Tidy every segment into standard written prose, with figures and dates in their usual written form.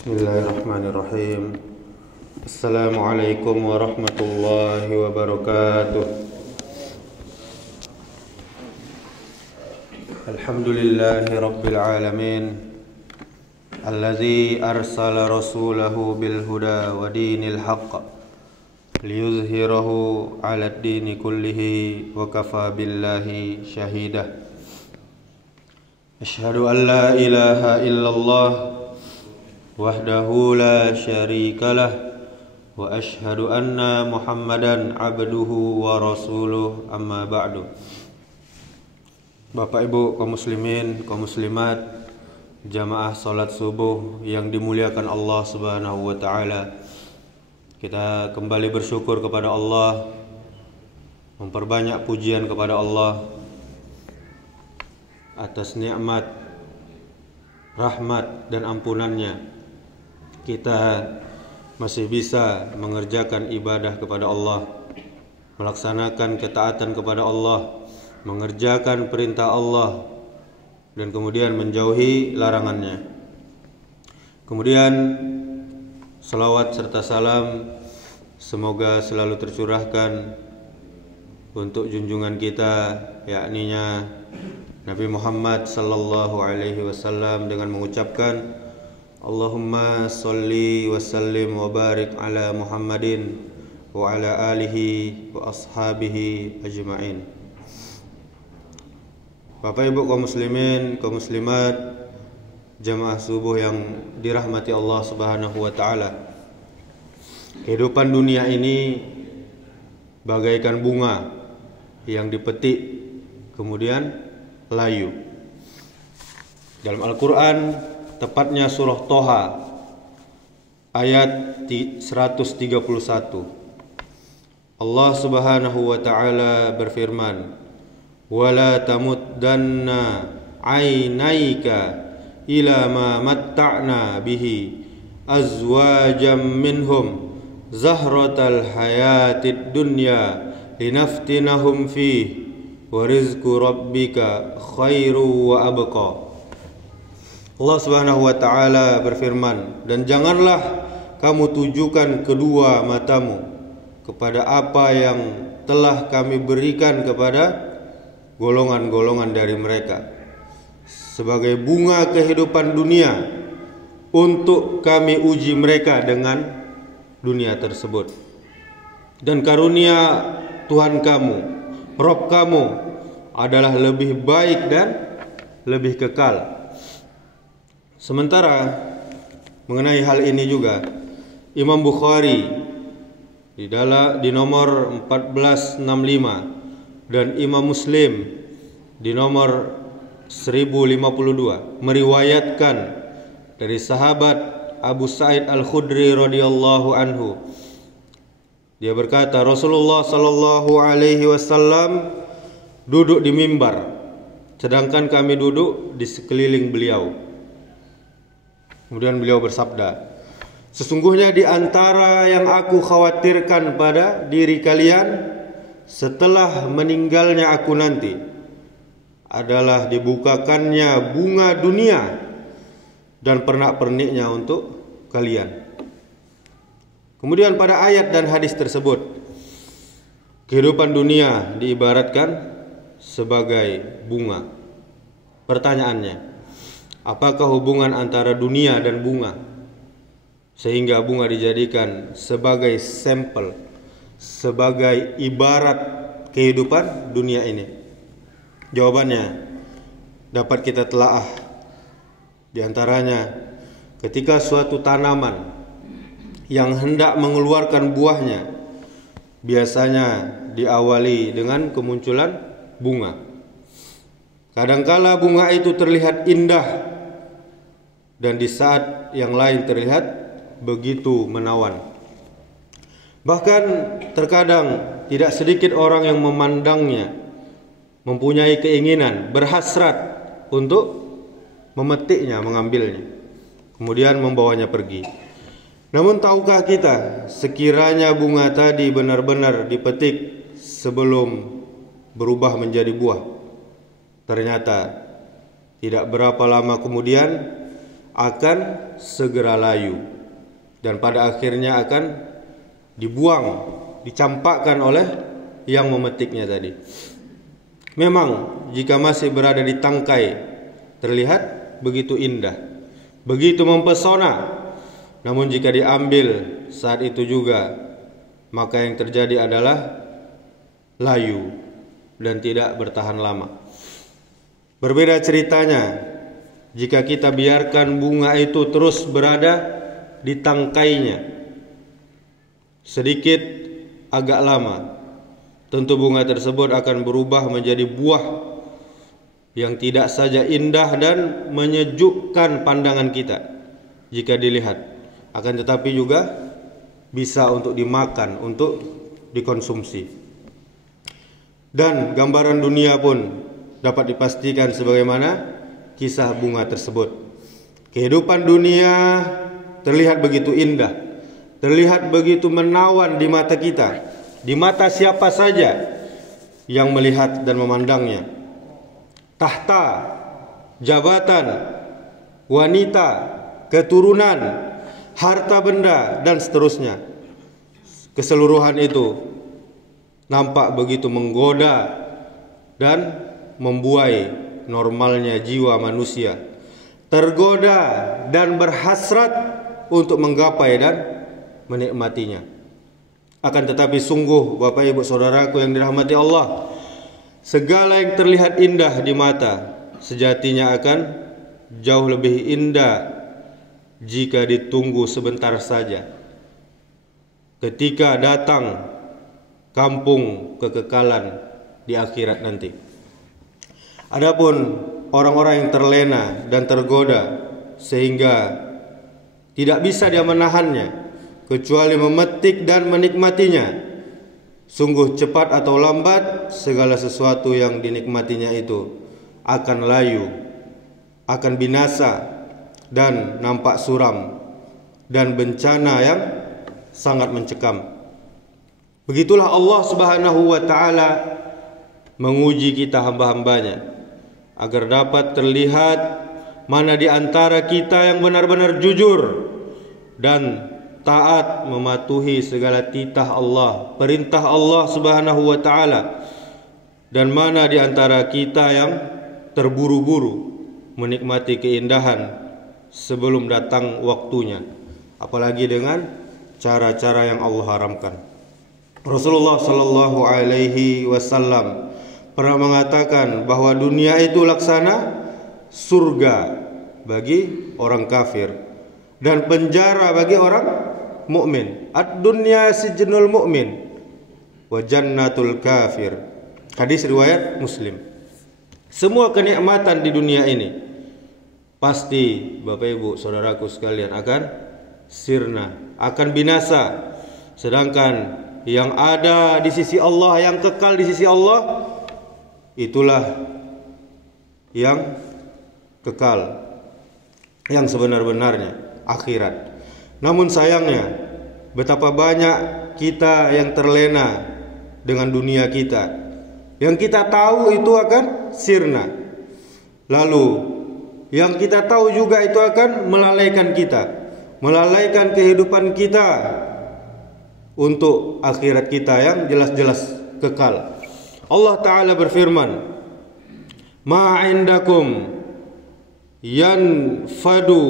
Bismillahirrahmanirrahim. Assalamualaikum warahmatullahi wabarakatuh. Alhamdulillahi rabbil alamin, alladzi arsala rasulahu bil huda wa dinil haqq liyuzhirahu 'alad dini kullihi wa kafa billahi shahida. Asyhadu an la ilaha illallah wahdahu la syarikalah wa ashhadu anna Muhammadan abduhu wa rasuluh, amma ba'du. Bapak Ibu kaum muslimin, kaum muslimat, jamaah salat subuh yang dimuliakan Allah Subhanahu wa taala. Kita kembali bersyukur kepada Allah, memperbanyak pujian kepada Allah atas nikmat, rahmat dan ampunannya. Kita masih bisa mengerjakan ibadah kepada Allah, melaksanakan ketaatan kepada Allah, mengerjakan perintah Allah, dan kemudian menjauhi larangannya. Kemudian salawat serta salam semoga selalu tercurahkan untuk junjungan kita, yakninya Nabi Muhammad sallallahu alaihi wasallam, dengan mengucapkan Allahumma salli wa sallim wa barik ala Muhammadin wa ala alihi wa ashabihi ajma'in. Bapak Ibu kaum muslimin, kaum muslimat, jamaah subuh yang dirahmati Allah Subhanahu wa taala. Kehidupan dunia ini bagaikan bunga yang dipetik kemudian layu. Dalam Al-Qur'an, tepatnya surah Toha ayat 131, Allah Subhanahu wa taala berfirman, wala tamuddanna ainaika ila ma matta'na bihi azwajam minhum zahratal hayatid dunya linaftinahum fihi wa rizqu rabbika khairu wa abqa. Allah Subhanahu wa taala berfirman, dan janganlah kamu tujukan kedua matamu kepada apa yang telah kami berikan kepada golongan-golongan dari mereka sebagai bunga kehidupan dunia, untuk kami uji mereka dengan dunia tersebut. Dan karunia Tuhan kamu, Rabb kamu, adalah lebih baik dan lebih kekal. Sementara mengenai hal ini juga Imam Bukhari di nomor 1465 dan Imam Muslim di nomor 1052 meriwayatkan dari sahabat Abu Sa'id Al-Khudri radhiyallahu anhu. Dia berkata, Rasulullah sallallahu alaihi wasallam duduk di mimbar, sedangkan kami duduk di sekeliling beliau. Kemudian beliau bersabda, sesungguhnya di antara yang aku khawatirkan pada diri kalian setelah meninggalnya aku nanti adalah dibukakannya bunga dunia dan pernak-perniknya untuk kalian. Kemudian pada ayat dan hadis tersebut, kehidupan dunia diibaratkan sebagai bunga. Pertanyaannya, apakah hubungan antara dunia dan bunga sehingga bunga dijadikan sebagai sampel, sebagai ibarat kehidupan dunia ini? Jawabannya dapat kita telaah. Di antaranya, ketika suatu tanaman yang hendak mengeluarkan buahnya biasanya diawali dengan kemunculan bunga. Kadangkala bunga itu terlihat indah dan di saat yang lain terlihat begitu menawan. Bahkan terkadang tidak sedikit orang yang memandangnya mempunyai keinginan, berhasrat untuk memetiknya, mengambilnya, kemudian membawanya pergi. Namun tahukah kita, sekiranya bunga tadi benar-benar dipetik sebelum berubah menjadi buah, ternyata tidak berapa lama kemudian akan segera layu dan pada akhirnya akan dibuang, dicampakkan oleh yang memetiknya tadi. Memang jika masih berada di tangkai terlihat begitu indah, begitu mempesona. Namun jika diambil saat itu juga, maka yang terjadi adalah layu dan tidak bertahan lama. Berbeda ceritanya jika kita biarkan bunga itu terus berada di tangkainya sedikit agak lama, tentu bunga tersebut akan berubah menjadi buah yang tidak saja indah dan menyejukkan pandangan kita jika dilihat, akan tetapi juga bisa untuk dimakan, untuk dikonsumsi. Dan gambaran dunia pun dapat dipastikan sebagaimana kisah bunga tersebut. Kehidupan dunia terlihat begitu indah, terlihat begitu menawan di mata kita, di mata siapa saja yang melihat dan memandangnya. Tahta, jabatan, wanita, keturunan, harta benda, dan seterusnya. Keseluruhan itu nampak begitu menggoda dan membuai normalnya jiwa manusia, tergoda dan berhasrat untuk menggapai dan menikmatinya. Akan tetapi sungguh Bapak Ibu Saudaraku yang dirahmati Allah, segala yang terlihat indah di mata sejatinya akan jauh lebih indah jika ditunggu sebentar saja, ketika datang kampung kekekalan di akhirat nanti. Adapun orang-orang yang terlena dan tergoda sehingga tidak bisa dia menahannya kecuali memetik dan menikmatinya, sungguh cepat atau lambat segala sesuatu yang dinikmatinya itu akan layu, akan binasa dan nampak suram dan bencana yang sangat mencekam. Begitulah Allah Subhanahu wa taala menguji kita hamba-hambanya agar dapat terlihat mana di antara kita yang benar-benar jujur dan taat mematuhi segala titah Allah, perintah Allah Subhanahu wa taala, dan mana di antara kita yang terburu-buru menikmati keindahan sebelum datang waktunya, apalagi dengan cara-cara yang Allah haramkan. Rasulullah sallallahu alaihi wasallam pernah mengatakan bahwa dunia itu laksana surga bagi orang kafir dan penjara bagi orang mukmin. Ad-dunya sijnul mu'min wa jannatul kafir. Hadis riwayat Muslim. Semua kenikmatan di dunia ini pasti Bapak Ibu Saudaraku sekalian akan sirna, akan binasa. Sedangkan yang ada di sisi Allah, yang kekal di sisi Allah, itulah yang kekal, yang sebenar-benarnya, akhirat. Namun sayangnya, betapa banyak kita yang terlena dengan dunia kita, yang kita tahu itu akan sirna, lalu yang kita tahu juga itu akan melalaikan kita, melalaikan kehidupan kita untuk akhirat kita yang jelas-jelas kekal. Allah Ta'ala berfirman, ma indakum yanfadu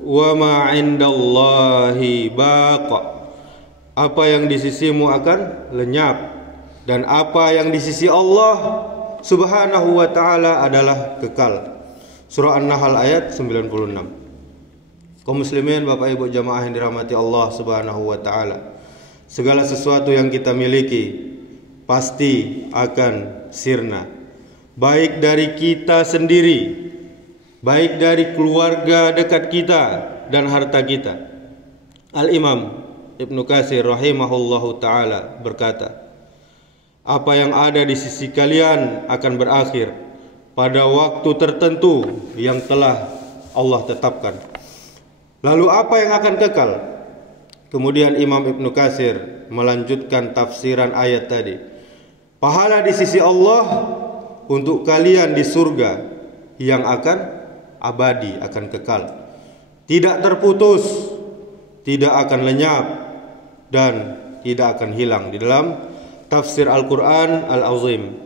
wa ma indallahi baqa. Apa yang di sisimu akan lenyap, dan apa yang di sisi Allah Subhanahu wa taala adalah kekal. Surah An-Nahl ayat 96. Kaum muslimin, Bapak Ibu jamaah yang dirahmati Allah Subhanahu wa taala, segala sesuatu yang kita miliki pasti akan sirna, baik dari kita sendiri, baik dari keluarga dekat kita dan harta kita. Al-Imam Ibnu Katsir rahimahullahu taala berkata, apa yang ada di sisi kalian akan berakhir pada waktu tertentu yang telah Allah tetapkan. Lalu apa yang akan kekal? Kemudian Imam Ibnu Katsir melanjutkan tafsiran ayat tadi. Pahala di sisi Allah untuk kalian di surga yang akan abadi, akan kekal. tidak terputus, tidak akan lenyap, dan tidak akan hilang. Di dalam tafsir Al-Quran Al-Azim.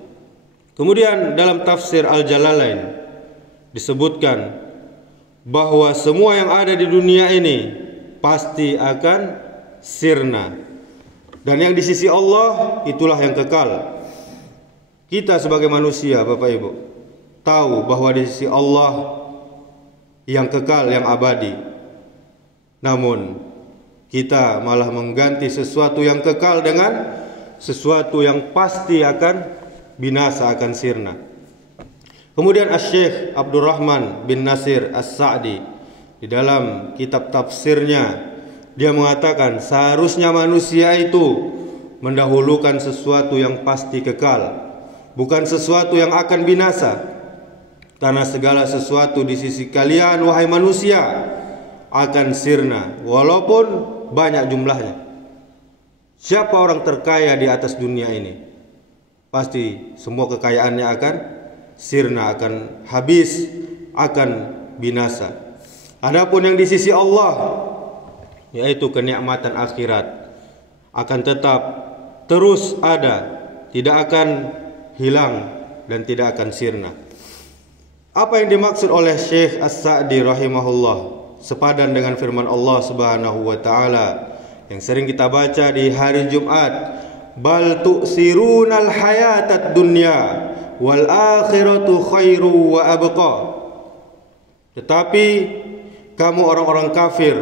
Kemudian dalam tafsir Al-Jalalain disebutkan bahwa semua yang ada di dunia ini pasti akan sirna, dan yang di sisi Allah itulah yang kekal. Kita sebagai manusia, Bapak Ibu, tahu bahwa di sisi Allah yang kekal, yang abadi. Namun kita malah mengganti sesuatu yang kekal dengan sesuatu yang pasti akan binasa, akan sirna. Kemudian Asy-Syaikh Abdurrahman bin Nasir As-Sa'di di dalam kitab tafsirnya, dia mengatakan seharusnya manusia itu mendahulukan sesuatu yang pasti kekal, bukan sesuatu yang akan binasa. Karena segala sesuatu di sisi kalian, wahai manusia, akan sirna walaupun banyak jumlahnya. Siapa orang terkaya di atas dunia ini? Pasti semua kekayaannya akan sirna, akan habis, akan binasa. Adapun yang di sisi Allah, yaitu kenikmatan akhirat, akan tetap terus ada, tidak akan hilang dan tidak akan sirna. Apa yang dimaksud oleh Syekh As-Sa'di rahimahullah sepadan dengan firman Allah Subhanahu wa taala yang sering kita baca di hari Jumat, bal tu'sirunal hayatad dunya wal akhiratu khairu wa abqa. Tetapi kamu orang-orang kafir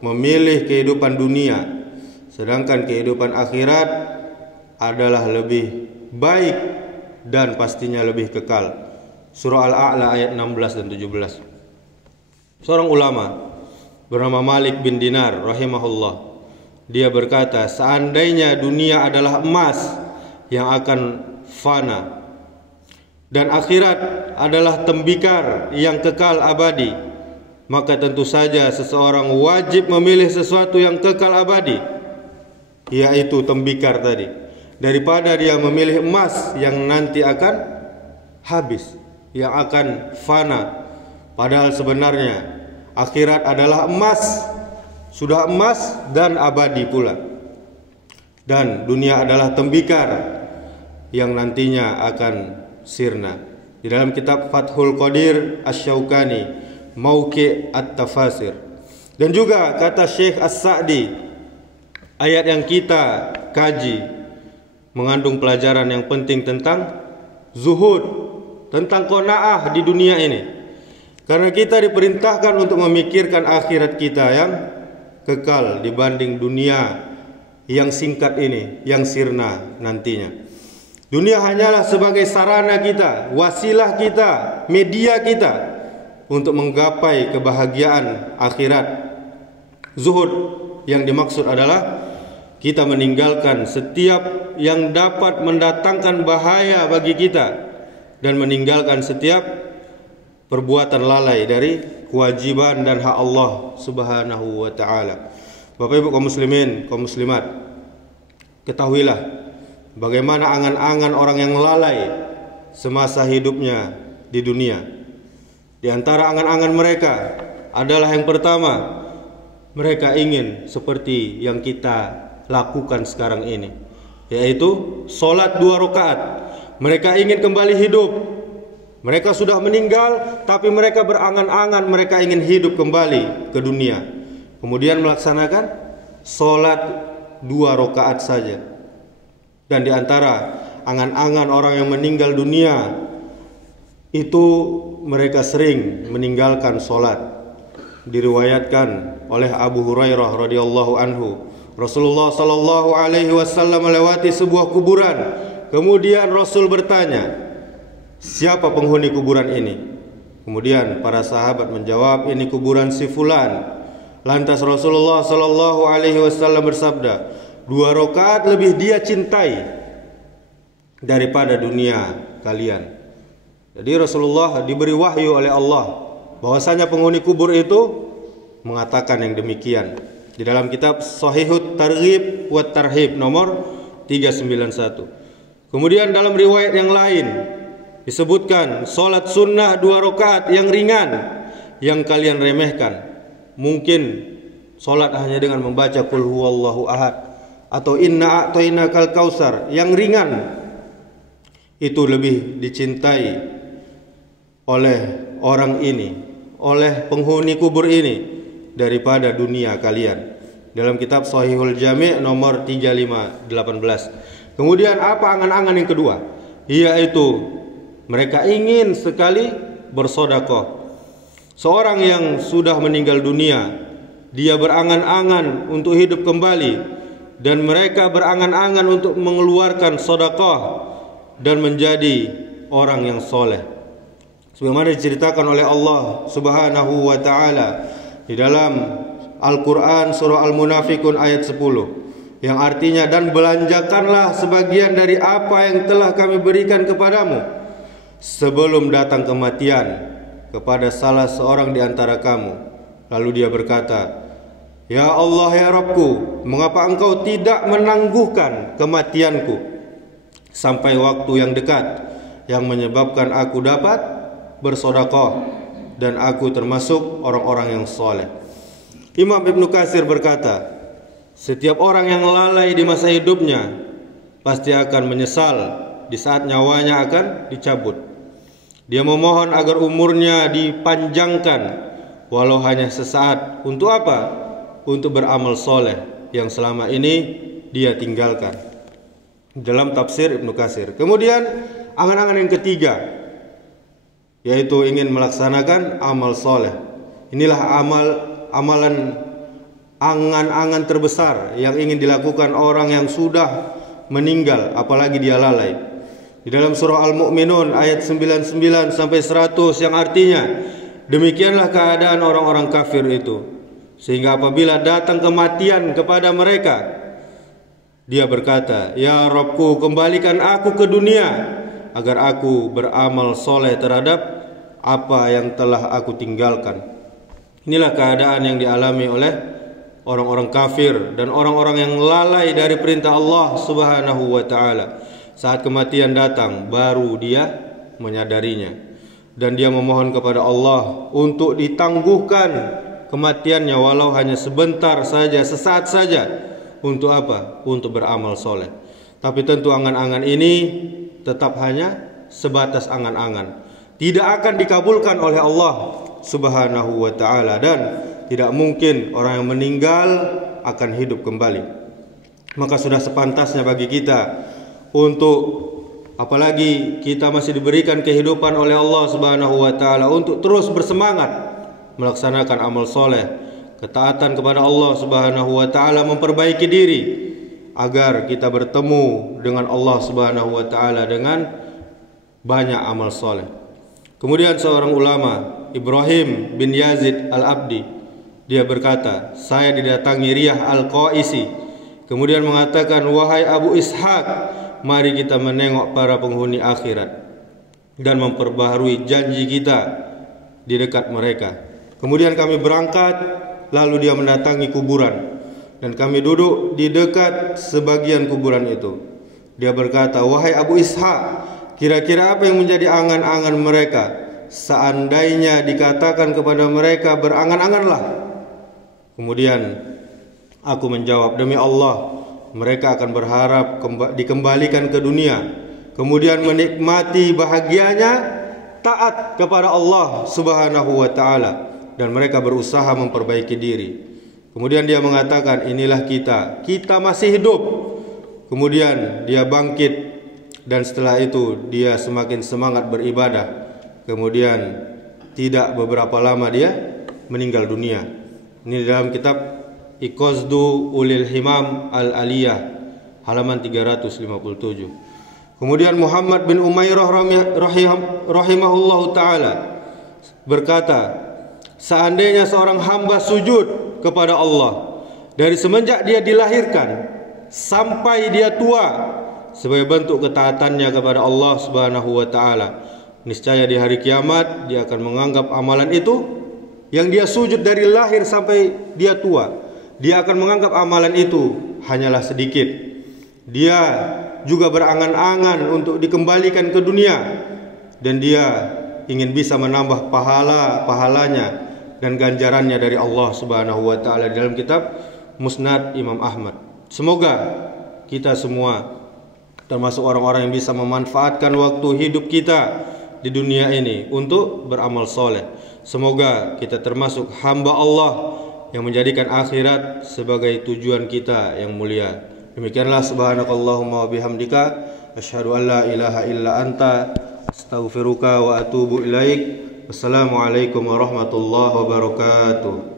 memilih kehidupan dunia, sedangkan kehidupan akhirat adalah lebih baik dan pastinya lebih kekal. Surah Al-A'la ayat 16 dan 17. Seorang ulama bernama Malik bin Dinar rahimahullah, dia berkata, seandainya dunia adalah emas yang akan fana dan akhirat adalah tembikar yang kekal abadi, maka tentu saja seseorang wajib memilih sesuatu yang kekal abadi, yaitu tembikar tadi, daripada dia memilih emas yang nanti akan habis, yang akan fana. Padahal sebenarnya akhirat adalah emas, sudah emas dan abadi pula. Dan dunia adalah tembikar yang nantinya akan sirna. Di dalam kitab Fathul Qadir Asy-Syaukani, Mauqi' At-Tafasir. Dan juga kata Syekh As-Sa'di, ayat yang kita kaji mengandung pelajaran yang penting tentang zuhud, tentang qanaah di dunia ini. Karena kita diperintahkan untuk memikirkan akhirat kita yang kekal dibanding dunia yang singkat ini, yang sirna nantinya. Dunia hanyalah sebagai sarana kita, wasilah kita, media kita untuk menggapai kebahagiaan akhirat. Zuhud yang dimaksud adalah kita meninggalkan setiap yang dapat mendatangkan bahaya bagi kita dan meninggalkan setiap perbuatan lalai dari kewajiban dan hak Allah Subhanahu wa taala. Bapak Ibu kaum muslimin, kaum muslimat, ketahuilah bagaimana angan-angan orang yang lalai semasa hidupnya di dunia. Di antara angan-angan mereka adalah yang pertama, mereka ingin seperti yang kita lakukan sekarang ini, yaitu sholat 2 rakaat. Mereka ingin kembali hidup. Mereka sudah meninggal, tapi mereka berangan-angan mereka ingin hidup kembali ke dunia, kemudian melaksanakan sholat 2 rakaat saja. Dan di antara angan-angan orang yang meninggal dunia itu, mereka sering meninggalkan sholat. Diriwayatkan oleh Abu Hurairah radhiyallahu anhu, Rasulullah sallallahu alaihi wasallam melewati sebuah kuburan. Kemudian Rasul bertanya, siapa penghuni kuburan ini? Kemudian para sahabat menjawab, ini kuburan si fulan. Lantas Rasulullah sallallahu alaihi wasallam bersabda, 2 rakaat lebih dia cintai daripada dunia kalian. Jadi Rasulullah diberi wahyu oleh Allah bahwasanya penghuni kubur itu mengatakan yang demikian. Di dalam kitab Shahihut Targhib wa Tarhib nomor 391. Kemudian dalam riwayat yang lain disebutkan, salat sunnah 2 rakaat yang ringan yang kalian remehkan. mungkin solat hanya dengan membaca qul huwallahu ahad atau inna a'tainakal kautsar yang ringan, itu lebih dicintai oleh orang ini, oleh penghuni kubur ini daripada dunia kalian. Dalam kitab Shahihul Jami' nomor 3518. Kemudian apa angan-angan yang kedua? Yaitu mereka ingin sekali bersedekah. Seorang yang sudah meninggal dunia, dia berangan-angan untuk hidup kembali, dan mereka berangan-angan untuk mengeluarkan sedekah dan menjadi orang yang soleh. Sebagaimana diceritakan oleh Allah Subhanahu wa taala di dalam Al-Quran surah Al-Munafikun ayat 10, yang artinya, dan belanjakanlah sebagian dari apa yang telah kami berikan kepadamu sebelum datang kematian kepada salah seorang di antara kamu. Lalu dia berkata, ya Allah, ya Rabbku, mengapa engkau tidak menangguhkan kematianku sampai waktu yang dekat, yang menyebabkan aku dapat bersedekah dan aku termasuk orang-orang yang soleh. Imam Ibnu Katsir berkata, setiap orang yang lalai di masa hidupnya pasti akan menyesal di saat nyawanya akan dicabut. Dia memohon agar umurnya dipanjangkan walau hanya sesaat. Untuk apa? Untuk beramal soleh yang selama ini dia tinggalkan. Dalam tafsir Ibnu Katsir. Kemudian angan-angan yang ketiga, yaitu ingin melaksanakan amal soleh. Inilah amalan angan-angan terbesar yang ingin dilakukan orang yang sudah meninggal, apalagi dia lalai. Di dalam surah Al-Mu'minun ayat 99 sampai 100, yang artinya, demikianlah keadaan orang-orang kafir itu, sehingga apabila datang kematian kepada mereka, dia berkata, ya Rabbku, kembalikan aku ke dunia agar aku beramal soleh terhadap apa yang telah aku tinggalkan. Inilah keadaan yang dialami oleh orang-orang kafir dan orang-orang yang lalai dari perintah Allah Subhanahu wa taala. Saat kematian datang, baru dia menyadarinya, dan dia memohon kepada Allah untuk ditangguhkan kematiannya walau hanya sebentar saja, sesaat saja. Untuk apa? Untuk beramal soleh. Tapi tentu angan-angan ini tetap hanya sebatas angan-angan, tidak akan dikabulkan oleh Allah Subhanahu wa ta'ala, dan tidak mungkin orang yang meninggal akan hidup kembali. Maka sudah sepantasnya bagi kita untuk, apalagi kita masih diberikan kehidupan oleh Allah Subhanahu wa ta'ala, untuk terus bersemangat melaksanakan amal soleh, ketaatan kepada Allah Subhanahu wa ta'ala, memperbaiki diri agar kita bertemu dengan Allah Subhanahu wa ta'ala dengan banyak amal soleh. Kemudian seorang ulama, Ibrahim bin Yazid Al-Abdi, dia berkata, saya didatangi Riyah Al-Qaisi, kemudian mengatakan, wahai Abu Ishaq, mari kita menengok para penghuni akhirat dan memperbaharui janji kita di dekat mereka. Kemudian kami berangkat, lalu dia mendatangi kuburan, dan kami duduk di dekat sebagian kuburan itu. Dia berkata, wahai Abu Ishaq, kira-kira apa yang menjadi angan-angan mereka? Seandainya dikatakan kepada mereka, berangan-anganlah. Kemudian aku menjawab, demi Allah, mereka akan berharap dikembalikan ke dunia, kemudian menikmati bahagianya, taat kepada Allah Subhanahu wa ta'ala, dan mereka berusaha memperbaiki diri. Kemudian dia mengatakan, inilah kita masih hidup. Kemudian dia bangkit, dan setelah itu dia semakin semangat beribadah. Kemudian tidak beberapa lama dia meninggal dunia. Ini dalam kitab Iqazdu Ulil Himam Al-Aliyah halaman 357. Kemudian Muhammad bin Umairah rahimahullahu ta'ala berkata, seandainya seorang hamba sujud kepada Allah dari semenjak dia dilahirkan sampai dia tua sebagai bentuk ketaatannya kepada Allah Subhanahu wa ta'ala, niscaya di hari kiamat dia akan menganggap amalan itu yang dia sujud dari lahir sampai dia tua, dia akan menganggap amalan itu hanyalah sedikit. Dia juga berangan-angan untuk dikembalikan ke dunia, dan dia ingin bisa menambah pahalanya dan ganjarannya dari Allah Subhanahu wa taala dalam kitab Musnad Imam Ahmad. Semoga kita semua termasuk orang-orang yang bisa memanfaatkan waktu hidup kita di dunia ini untuk beramal soleh. Semoga kita termasuk hamba Allah yang menjadikan akhirat sebagai tujuan kita yang mulia. Demikianlah, subhanakallahumma wa bihamdika asyhadu an la ilaha illa anta astaghfiruka wa atubu ilaik. Wassalamualaikum warahmatullahi wabarakatuh.